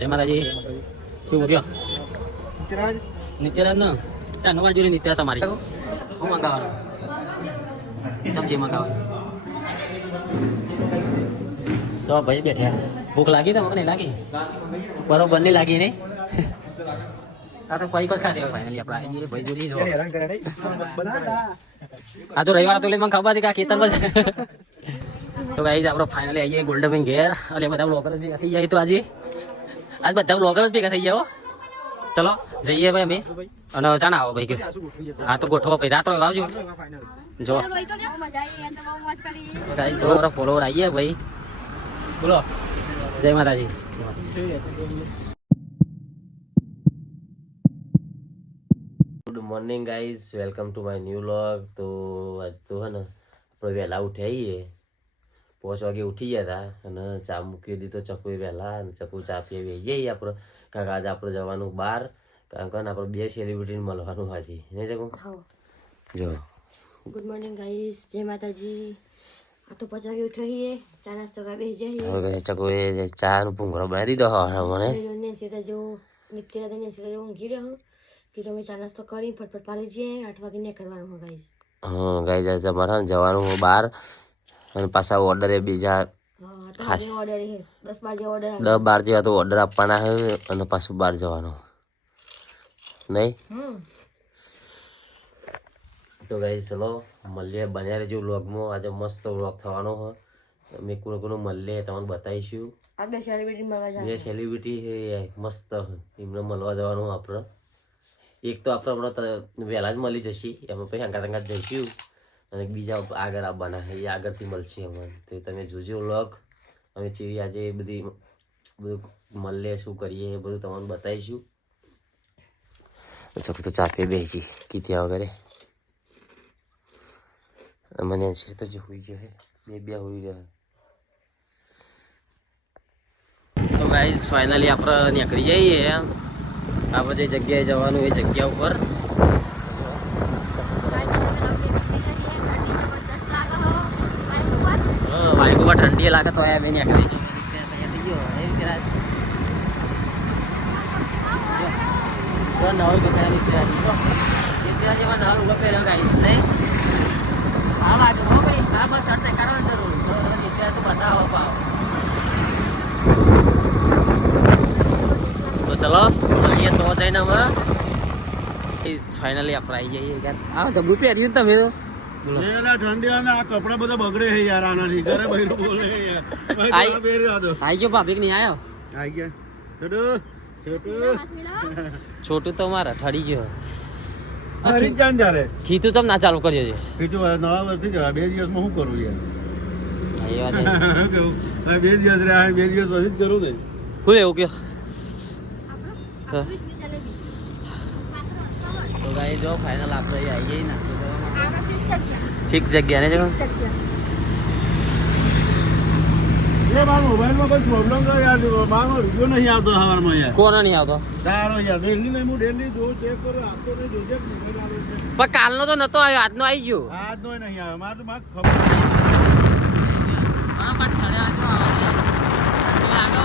જય માતાજી. શું બોલ્યો નીચે રાજ ને? ચા વાર જોડે નીચે તમારી. શું મંગાવવાનું? સબ્જી મંગાવવાની. તો ભાઈ બેઠ્યા ભૂખ લાગી તો મને લાગી? બરોબર નહીં લાગી નહીં? આ તો કોઈ કસ ખાતી ફાઇનલી આપણે. આવીએ ભાઈ જોડી જો આ તો રવિવાર તો એટલે મને ખબર હતી કે આ ખેતરમાં જ તો ગાઈઝ આપણે ફાઇનલી આવીએ ગોલ્ડન ઘેર. અને બધા બ્લોગર થઈ જાય તો આજે. આજ બધા બ્લોગર જ ભેગા થઈ હો. ચલો, જઈએ ભાઈ અમે. અને ચાના આવો ભાઈ હા, તો ગોઠવો ભાઈ. રાત્રે આવજો જો. જો ફોલોવર આવીએ ભાઈ. બોલો. જય Mataji. Good morning guys welcome to my new vlog તો આજ તો હે ને, આપણે વહેલા ઉઠ્યા છીએ પાંચ વાગે ઉઠી ગયા હતા અને ચા મૂકી દીધો ચકુ વહેલા અને ચકુ ચા પીએ આવી. જઈએ આપણે કારણ કે આજે આપણે જવાનું બહાર કારણ કે ને આપણે બે સેલિબ્રિટીને મળવાનું હાજી. નહીં ચકુ? જો. ગુડ મોર્નિંગ ગાઈસ જય માતાજી. આ તો પચાવી ઉઠીએ ચા નાસ્તો કા બેસી જઈએ. હવે ચકુએ ચા નો ભૂંગળો બનાવી દીધો હા મને. ને સીધા જો નિત્ય ને સીધા ઊંઘી રહ્યો કે તમે ચા નાસ્તો કરી ફટફટ પાલી જઈએ આઠ વાગે ને કરવાનું ગાઈસ હા ગાઈસ જાય તમારે જવાનું બહાર અને પાછા ઓર્ડર એ બીજા છે. દસ બાર જેવા તો ઓર્ડર આપવાના છે અને પાછું બહાર જવાનું. નહીં? તો ગઈ ચલો મળીએ બન્યા રહેજો વ્લોગમાં આજે મસ્ત વ્લોગ થવાનો હોય અમે કોને કોને મળીએ તમને બતાવીશું. બે સેલિબ્રિટી મળવા જે સેલિબ્રિટી છે મસ્ત. એમને મળવા જવાનું આપણે. એક તો આપણે હમણાં વહેલા જ મળી જશે. એમાં પછી હંગાત હંગાત જઈશું. અને બીજા આગળ આવવાના છે, એ આગળથી મળશે અમને તો તમે જોજો લોક. અમે જેવી આજે બધી બધું મળીએ, શું કરીએ, એ બધું તમને બતાવીશું. તો ચાપે બેસી કીધ્યા વગેરે. મને છે તો જે હોઈ ગયો બે બે હોઈ ગયો તો ગાઈઝ ફાઇનલી આપણે નીકળી જઈએ. આપણે જે જગ્યાએ જવાનું, એ જગ્યા ઉપર હા, વાયગુમાં ઠંડી લાગે તો અમે નીકળી જઈએ તૈયાર થઈ ગયો એ રીતે રાજ. જો, નવો જોતા નીકળ્યા છે. જો, નીકળ્યા જેવા નવા ઊભા પહેર્યા guys, નહીં? હા લાગે હો ભાઈ હા બસ શર્ટ દેખાડવાની જરૂર જો, જો, નીકળ્યા તો બતાવો ભાવ તો ચલો મળીએ તો જઈને અમે ફાઇનલી આપણે આવી જઈએ યાર આ જબરું પહેર્યું ને તમે તો બોલો એલા ઠંડી અને આ કપડા બધા બગડે છે યાર આનાથી. ઘરે બૈરું બોલે યાર. આઈ- પહેર્યા તો. ગયો ભાભી નહીં આવ્યો આઈ ગયા. છોટુ છોટુ. છોટું તો મારા ઠડી ગયો. હરી જાન જારે ખીતું તમ ના ચાલુ કર્યો છે. કીધું નવા વર્ષથી જવા બે દિવસમાં શું કરું યાર? બે દિવસ રહ્યા બે દિવસ પછી જ કરું ને. શું એવું કયો? તો ગાઈ જો ફાઇનલ આપણે અહીં આવી જઈએ નાસ્તો કરવા ફિક્સ જગ્યા ને જો. એ મારા મોબાઈલમાં કોઈ પ્રોબ્લેમ તો યાર. મારો રિવ્યુ નહીં આવતો સવારમાં યાર. કોનો નહીં આવતો? તારો યાર. ડેલી ને હું ડેલી જોઉં ચેક કરું આપતો નહીં જોજે મોબાઈલ આવે છે. પણ કાલનો તો નતો આવ્યો આજનો આવી ગયો. આજ નો નહીં આવે મારે તો મારે ખબર આજનો લાગે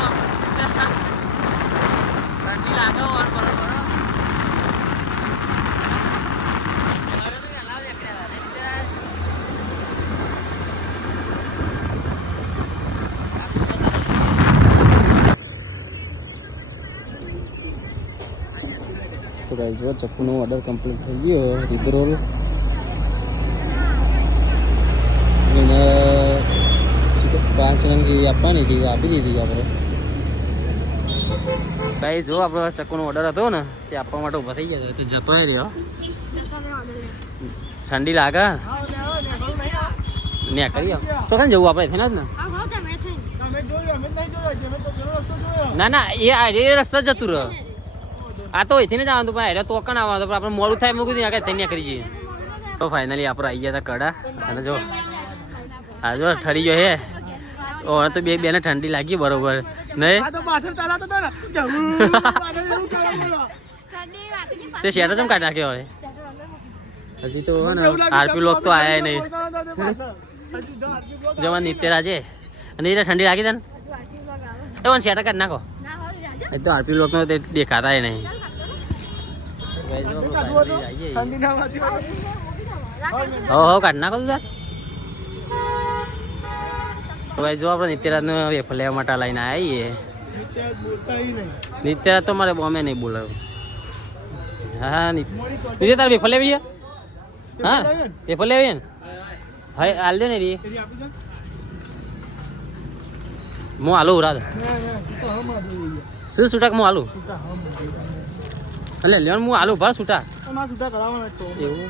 લાગે હો, વાર બરોબર હો. હવે તો વહેલા જ નીકળ્યા હતા, નહીં નીકળ્યા? તો જો ચપ્પુનો ઓર્ડર કમ્પ્લીટ થઈ ગયો રિગ અને રંગી આપવાની હતી આપી દીધી આપણે. ભાઈ જો આપણો ચક્કુનો ઓર્ડર હતો ને તે આપવા માટે ઊભા થઈ ગયા તો જતો રહ્યો. ઠંડી લાગે? ને કરી તો કઈ જવું આપણે થઈને જ ને? અમે જોયું અમે નહીં જોયો અમે તો પેલો રસ્તો જોયો ના ના એ આ એ રસ્તા જતું રહ્યો. આ તો એથી ને જવાનું પણ એટલે તો કણ આવવાનું પણ આપણે મોડું થાય મૂકી દઈએ આગળ ત્યાં નીકળી જઈએ. તો ફાઇનલી આપણે આવી ગયા હતા કડા. અને જો આ જો ઠરી ગયો હે. ઓ તો બે બેને ઠંડી લાગી બરોબર. નહીં? આ તો શેટર ચમ કાઢી નાખ્યો હવે? હજી તો હે ને આરપી લોક તો આયા નહીં. જવા નિત્ય રાજે અને એને ઠંડી લાગી તને? એ શેટર કાઢી નાખો. એ તો આરપી લોક તે દેખાતા નહીં. હો હો. કાઢ નાખો તું તાર જો આપણે નિત્યરાજનો વેફર લેવા માટે લઈને આવીએ નિત્યરાજ તો મારે બોમે નહીં બોલાવ હા નિત્ય તારે વેફર લેવી હા વેફર લેવી ને હા. હાલ દે ને રી હું હાલું? ઉરાદ શું છૂટક હું હાલું એટલે લેણ હું હાલું ભર છૂટા. એવું.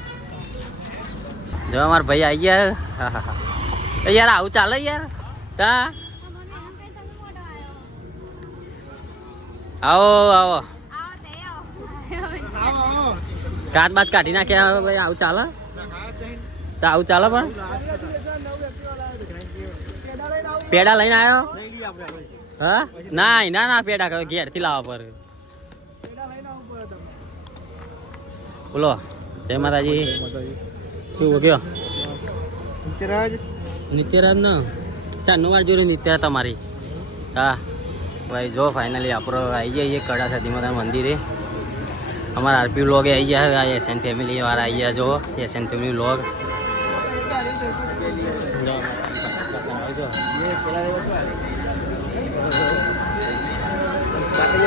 જો અમારા ભાઈ આવી ગયા. હા હા હા. યાર આવું ચાલે યાર? તા? આવો આવો. કાચ બાચ કાઢી નાખ્યા ભાઈ આવું ચાલે? તો આવું ચાલે પણ? પેડા લઈને આવ્યો? હા? ના ના ના પેડા ઘેરથી લાવવા પર. બોલો જય માતાજી. શું કયો? નિત્યરાજ. ને ચારનું વાર જોયું નિત્યરાજ તમારી. હા. ભાઈ જો ફાઇનલી આપણો આવી જઈએ કડા સતી માતા મંદિરે. અમારા આરપી વ્લોગ આવી ગયા આ એસએન ફેમિલી વાળા આવી ગયા જો એસએન ફેમિલી વ્લોગ.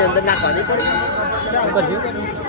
અંદર નાખવાની પડી.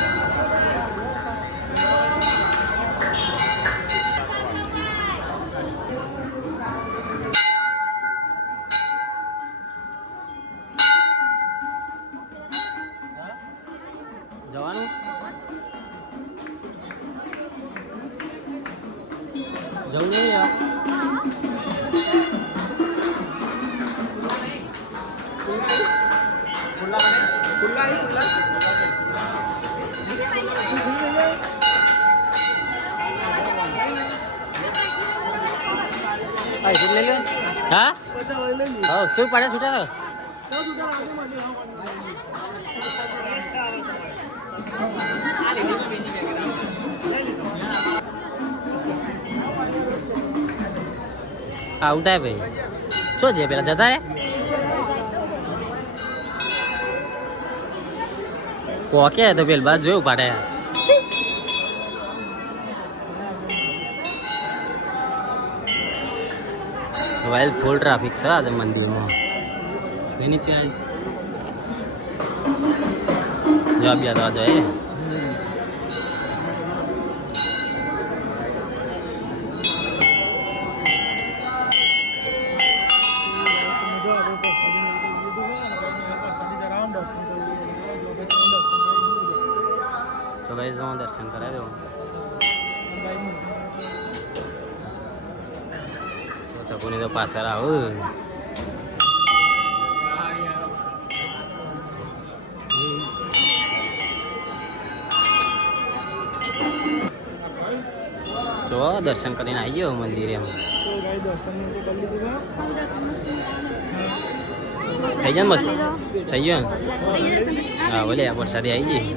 હા લઈ લે. હા? હા શું પડે છૂટા તો? આવું થાય ભાઈ. શું છે પેલા જતા રે કોકે તો પેલ બાદ જોયું પાડે વાઇલ ફૂલ ટ્રાફિક છે આજે મંદિરમાં. એની ત્યાં જવાબ યાદ આ જાય પાછળ આવું જો દર્શન કરીને આવી ગયો મંદિરે એમ થઈ જાય મસ્ત બસ થઈ ગયો હા ભલે વરસાદે વરસાદી આવી ગઈ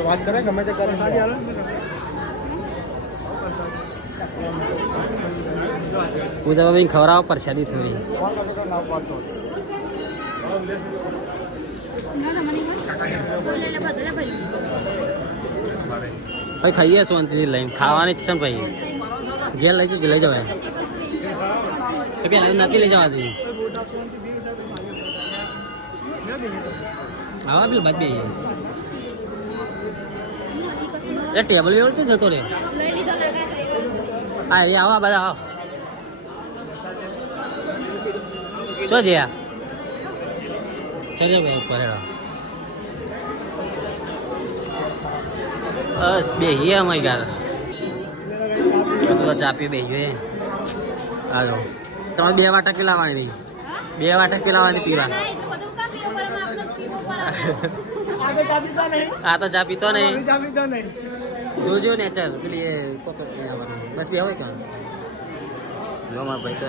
વાત કરે ગમે તે કરે પૂજા ભાઈ ખવડાવો પરસાદી થોડી. ભાઈ ખાઈએ શાંતિથી લઈને. ખાવાની જ છે ને ભાઈ. ઘેર લઈ જજો લઈ જવાય. પેલા નથી લઈ જવાતી. આવા પેલું બાદ બે એ ટેબલ વેબલ છે જતો રહ્યો? હા એ આવો બધા આવો ચો જે આ ચલો ભાઈ ઉપર બસ બે હી અમે ગાર તો ચા પી બે જોઈએ હાલો તમે બે વાટા કે લાવવાની નહીં બે વાટા કે લાવવાની પીવા આ તો ચા પીતો નહીં જોજો ને ચાલ પેલી. બસ બે હોય ભાઈ તો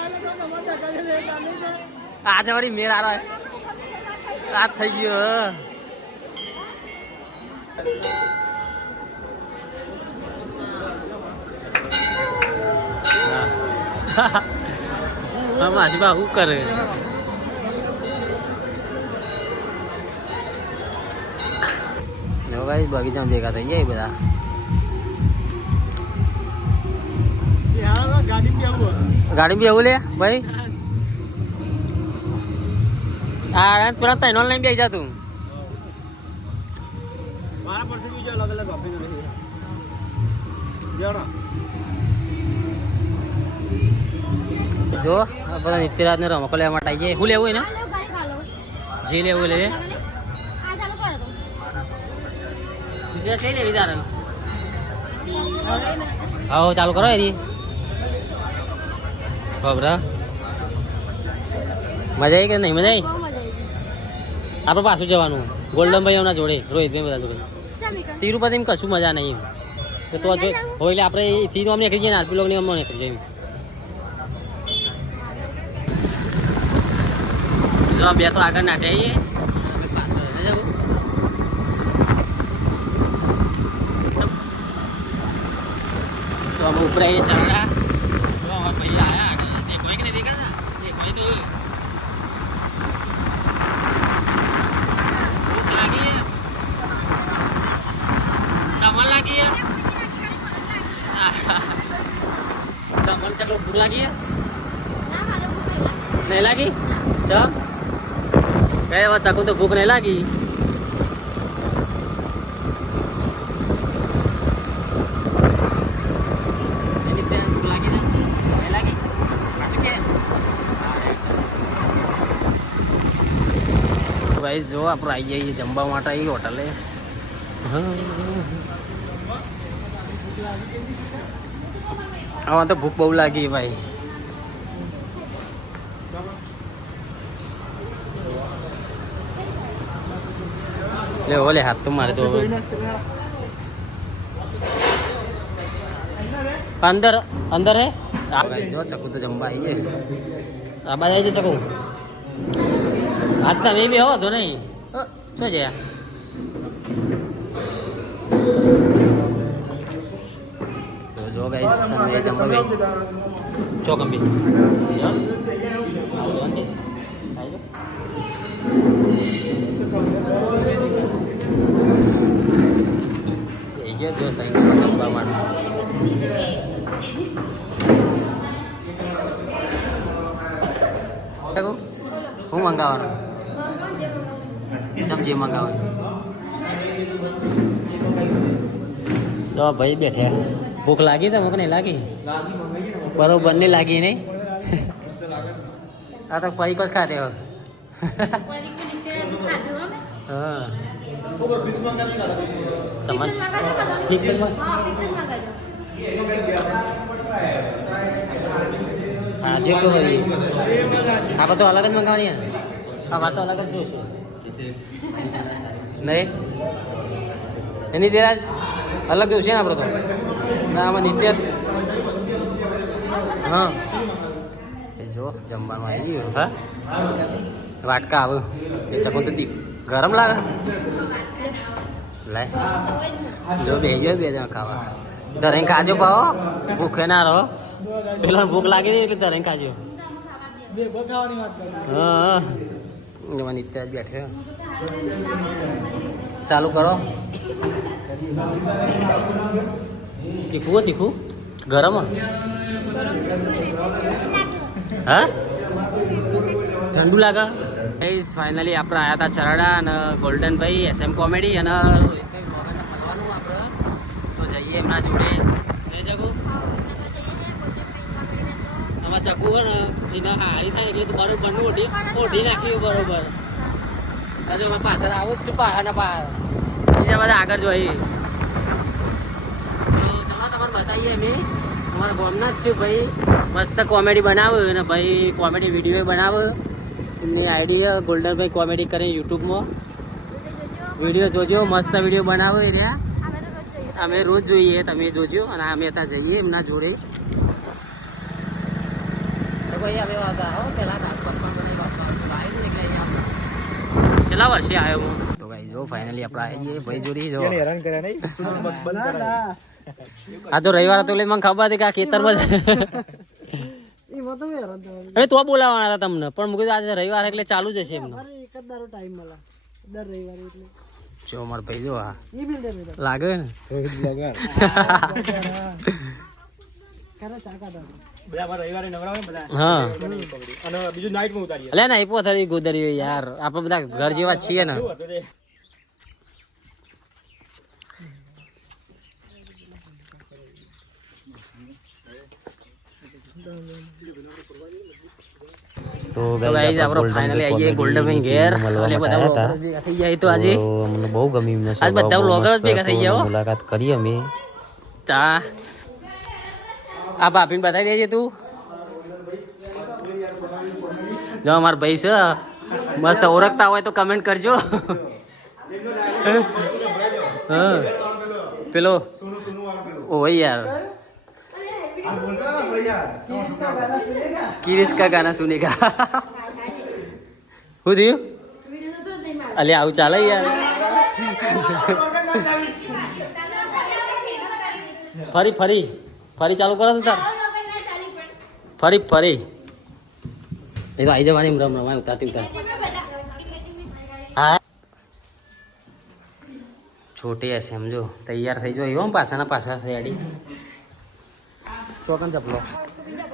આજે વળી મેર આરો આ થઈ ગયો હા. માસી બા શું કરે? ભાઈ બગીચામાં ભેગા થઈ જાય બધા. ગાડી બી આવું ગાડી બી એવું લે ભાઈ. આ પેલા તૈનો લઈને બેસી જા તું મારા પરથી બીજો અલગ અલગ ઓફિસ જો આ બધા નિત્યરાજ ને રમકો લેવા માટે આવીએ શું લેવું એને? જે લેવું લે હા ચાલુ કરો એની. ખબર મજા આવી કે નહીં? મજા આવી આપણે પાછું જવાનું. ગોલ્ડન ભાઈ એમના જોડે રોહિત ભાઈ બધા જોડે. તિરુપતિમાં કશું મજા નહીં તો તો જો હોય એટલે આપણે થી તો અમને નીકળી જઈએ આરપી લોકોની અમને નીકળી જઈએ બે તો આગળ જવું તો અમે ઉપર આવીએ ચરડા જો અમારા ભાઈ આયા આગળ. દેખો કે નહીં દેખાતા? દેખો તો ભૂખ લાગી હે? તમને લાગી હે? ભૂખ લાગી નહીં લાગી. ચા કઈ હવે ચકુ તો ભૂખ નહીં લાગી? ભાઈ જો આપણે આવી જઈએ જમવા માટે આવી હોટલે. આમાં તો ભૂખ બહુ લાગી ભાઈ. લે, ઓલે હાથ તો મારે તો હવે. અંદર અંદર હે? જો ચકુ તો જમવા આવીએ આ બાજુ આવી છે ચકુ. આટલા તમે બી હો તો નહીં. શું છે? આ? તો જો ગાઈસ સંગે જમવા બે ચોકંબી થઈ ગયો જો તઈ જમવા માટે દેખો, શું મંગાવવાનું ચમ જે મંગાવવાનું તો ભાઈ બેઠે ભૂખ લાગી તો નહીં લાગી. બરોબર, નહીં લાગી નહીં? આ તો પૈક જ ખાતે હો. હા. તમને ફિક્સ જ માં- હા, જે કહો એ આપણે તો અલગ જ મંગાવવાની આ તો અલગ જ જોઈશે નહીં? એની દેરાજ અલગ જોઈશે ને આપણે તો? ના આમાં નિત્ય હા. જો જમવાનું આવી ગયું. હા? વાટકા આવ્યું એ ચકું તો તી- ગરમ લાગે? લાય. જો, બે જો, બે જણ ખાવા. દરેક કાજો પાવો ભૂખે ના રહો. પેલા ભૂખ લાગી હતી એટલે દરેક ખાજો હા. નિત્ય જ બેઠે. ચાલુ કરો. તીખું હો તીખું ગરમ હો? ઠંડુ લાગે? ગાઈસ ફાઇનલી આપણે આવ્યા હતા ચરડા અને ગોલ્ડન ભાઈ એસએમ કોમેડી અને તો જઈએ એમના જોડે. ને જગુ. આમાં ચકુ ને, એના હારી થાય એટલે બરોબર, બનવું ઓઢી ઓઢી નાખ્યું બરોબર. હજુ પાછળ આવું જ છું પહાડના પહાડ બીજા બધા આગળ જોઈએ ચલો તમારે બતાવીએ અમે. અમારા ગામના જ છે ભાઈ. મસ્ત કોમેડી બનાવે અને ભાઈ કોમેડી વીડિયો બનાવે. એમની આઈડી ગોલ્ડનભાઈ કોમેડી કરે યુટ્યુબમાં વીડિયો જોજો મસ્ત વીડિયો બનાવે રહ્યા અમે રોજ જોઈએ તમે જોજો અને અમે ત્યાં જઈએ એમના જોડે. ભાઈ કેટલા વર્ષે આવ્યો હું? તો ફાઇનલી આપણે આવી જઈએ ભાઈ જોડી જો. આ તો રવિવાર તો એટલે મને ખબર હતી કે આ ખેતરમાં જ- અરે તો બોલાવવાના હતા તમને પણ મૂકી આજે રવિવાર એટલે ચાલુ જ હશે એમનો. જો મારો ભાઈ જો આ. લાગે ને? હા. અલ્યા ના એ પોથળી ગોદરી યાર. આપણે બધા ઘર જેવા જ છીએ ને. તો તો ગાઈઝ આપણે ફાઇનલી આવી ગોલ્ડન વિંગ ગેર એટલે બધા ભેગા થઈ જાય તો આજે. અમને બહુ ગમી એમને આજ બધા બહુ ભેગા થઈ ગયા હો. મુલાકાત કરી અમે. ચા આ ભાભીને બતાવી દેજે તું. જો અમાર ભાઈ છે મસ્ત ઓળખતા હોય તો કમેન્ટ કરજો. હા. પેલો. ઓ યાર. કિરીશ કા ગાના સુનેગા? શું થયું અલે, આવું ચાલે યાર. ફરી ફરી. ફરી ચાલુ કરો તો તાર. ફરી ફરી. એ તો આવી જવાની રમ, રમાય, ઉતારતી ઉતાર હા. છોટે સમજો તૈયાર થઈ જો. એવો પાછાના પાછા રેડી ચોકન ચપલો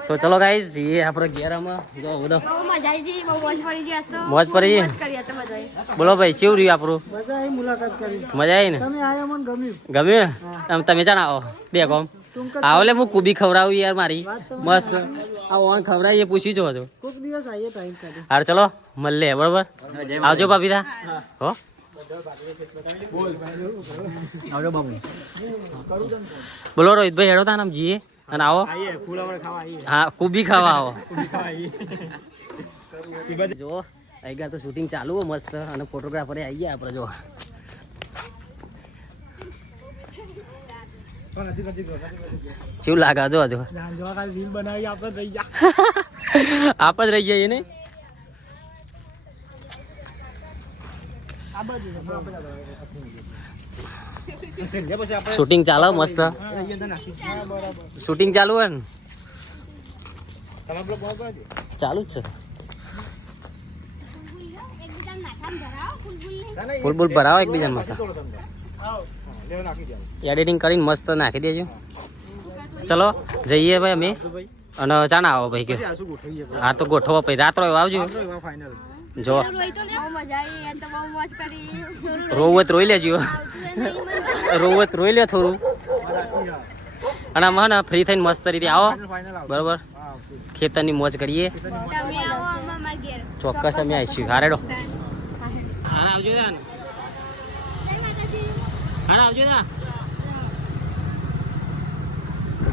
તો ચલો ગાઈસ એ આપણે ગેરામાં જો બોલો. મજા આવી ગઈ બહુ મોજ પડી તો. બોલો ભાઈ ચેવ રહ્યું આપણું? મજા આવી મુલાકાત કરી. મજા આવી ને? તમે આયા મને ગમ્યું. ગમ્યું ને? આમ તમે જાણ આવો દે આવલે આવો લે હું કુબી ખવડાવું યાર મારી. મસ્ત. આ ઓન ખવડાવી એ પૂછી જો છો કોઈક દિવસ આવીએ ટાઈમ કાઢી હાર ચલો. મળીએ બરોબર? આવજો ભાભીદા હો? બોલો. રોહિતભાઈ હેડો તા નામ જીએ અને આવો. હા કુબી ખાવા આવો. જો આઈ ગયા તો શૂટિંગ ચાલુ મસ્ત અને ફોટોગ્રાફરે આવી ગયા આપણે જો. કેવું લાગે? જો જો આપણે રહી આપ જ રહી જઈએ ને શૂટિંગ ચાલે મસ્ત. શૂટિંગ ચાલુ હોય ને? ચાલુ જ છે. ફૂલ બુલ ભરાવો એકબીજા માથા એડિટિંગ કરીને મસ્ત નાખી દેજો. ચલો, જઈએ ભાઈ અમે. અને ચાના આવો ભાઈ કે. હા, તો ગોઠવો ભાઈ. રાત્રો આવજો જો. રોવત રોઈ લેજો. રોવત રોઈ લે થોડું. અને આમાં ને ફ્રી થઈને મસ્ત રીતે આવો. બરોબર? ખેતરની મોજ કરીએ. ચોક્કસ અમે આવીશું. હારેડો. હારે આવજો તા ને. આવજો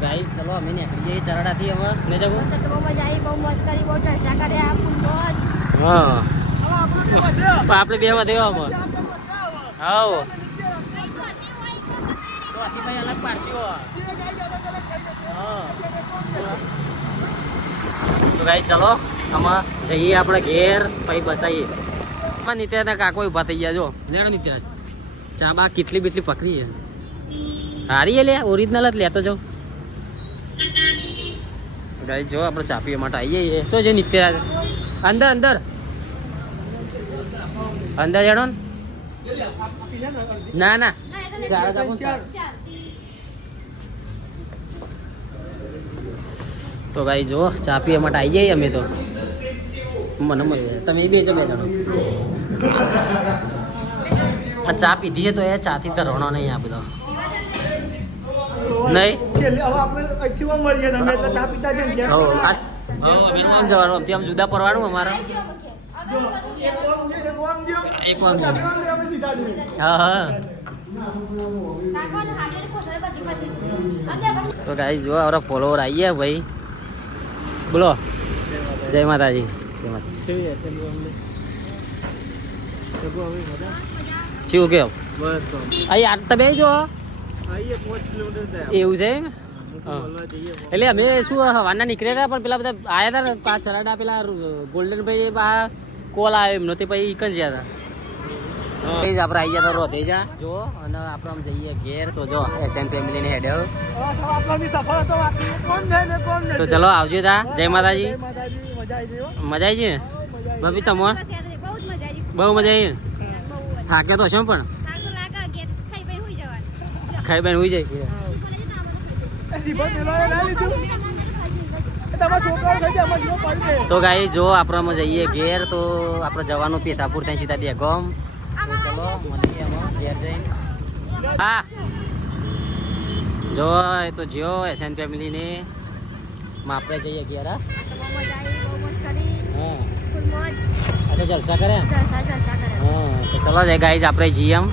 ગાઈસ ચલો અમે નીકળીએ ચરડાથી હવે. ને જવું બહુ મજા આવી બહુ મોજ કરી બહુ જલસા કર્યા ફૂલ મોજ. હા. પણ આપણે બે માં દેવામાં હાવ અલગ તો ગાઈસ ચલો આમાં જઈએ આપણે ઘેર પછી બતાવીએ આમાં નિત્યાના કાકો ઊભા થઈ ગયા જો. લેણો નિત્યા ચા બા કેટલી બીટલી પકડી છે. હારી લે ઓરિજિનલ જ લેતો જાઉં ગાઈ જો. આપણે ચા પીવા માટે આવીએ તો જો જે નિત્ય અંદર અંદર. અંદર જાણો ના? ના ચાર. તો ભાઈ જો ચા પીવા માટે આવી જઈએ અમે તો. મને મજા તમે બે જો બે જણો ચા પીધી તો એ ચાથી તો રણો નહીં આ બધો. નહીં? હો આ હો બેન આમ જવાનું આમ જુદા પડવાનું અમારે. એક હા હા. તો ગાઈ જો આપણા ફોલોવર આવી ગયા ભાઈ. બોલો. જય માતાજી. જય માતા શું કેવ? અહીં આ તમે જો એવું છે એમ? હા. એટલે અમે શું હવાના નીકળ્યા હતા પણ પેલા બધા આયા હતા ને પાંચ છરાડા પેલા ગોલ્ડન ભાઈ બા કોલ આવ્યો એમનો તે પછી એક જ ગયા હતા. એ જ આપણે આવી ગયા હતા રોધેજા. જો અને આપણે આમ જઈએ ઘેર તો જો એસએન ફેમિલીની હેડ તો ચલો આવજો તા. જય માતાજી. મજા આવી ગઈ? હો. મજા આવી છે ભાભી તમો બહુ મજા આવી થાક્યા તો હશે પણ ખાઈ બેન હોઈ જાય છે. તો ગાઈ જો આપણે જઈએ ઘેર તો આપણે જવાનું પેથાપુર ત્યાં સીધા દેગોમ ગમ ચલો મળીએ ઘેર જઈને. હા. જો એ તો જો એસએન ફેમિલીને માં આપણે જઈએ ઘેર હા. તો જલસા કરે. હા તો ચલો જાય ગાઈઝ આપણે જઈએ એમ.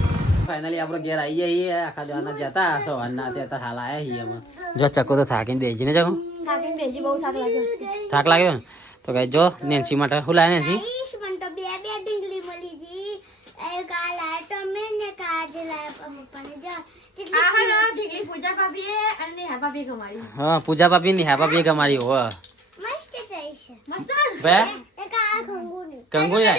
ફાઇનલી આપણે ઘેર આવી જઈએ આખા દેવાના જતા સવારના ત્યાં હાલ આવ્યા છીએ અમે. જો ચકો તો થાકીને બેસી ને જવું કાકીને બેસી બહુ થાક લાગ્યો થાક લાગ્યો? તો કઈ જો નેન્સી માટે શું લાવે નેન્સી મને તો બે બે ડીંગલી મળી જી. એક આ લાયા ટમે ને એક લાયા પપ્પાને. જો જેટલી આ હા ઢીકલી પૂજા ભાભીએ અને નેહા ભાભીએ કમાડી હા પૂજા ભાભી ની હા ભાભી હો. મસ્ત છે. મસ્ત? બે એક આ કંગુની કંગુની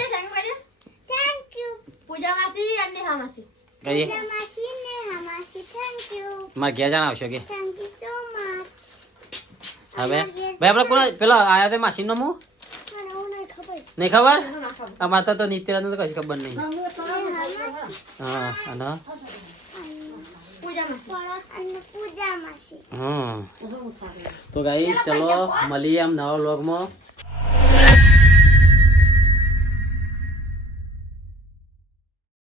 થેન્ક યુ પૂજા માસી અને નેહા માસી. કહીએ મારે ને હમાસી થેન્ક યુ મારા ઘેર જણાવશો કે. થેન્ક યુ સો મચ હવે? ભાઈ આપણે કોણ? પેલા આયા તે માસી નો મું નહીં ખબર. અમારે તો નિત્ય તો કશી ખબર નહીં. હા અને? પૂજા માસી. અને પૂજા માસી. હમ તો ગાઈ ચલો મળીએ આમ નવા વ્લોગમાં.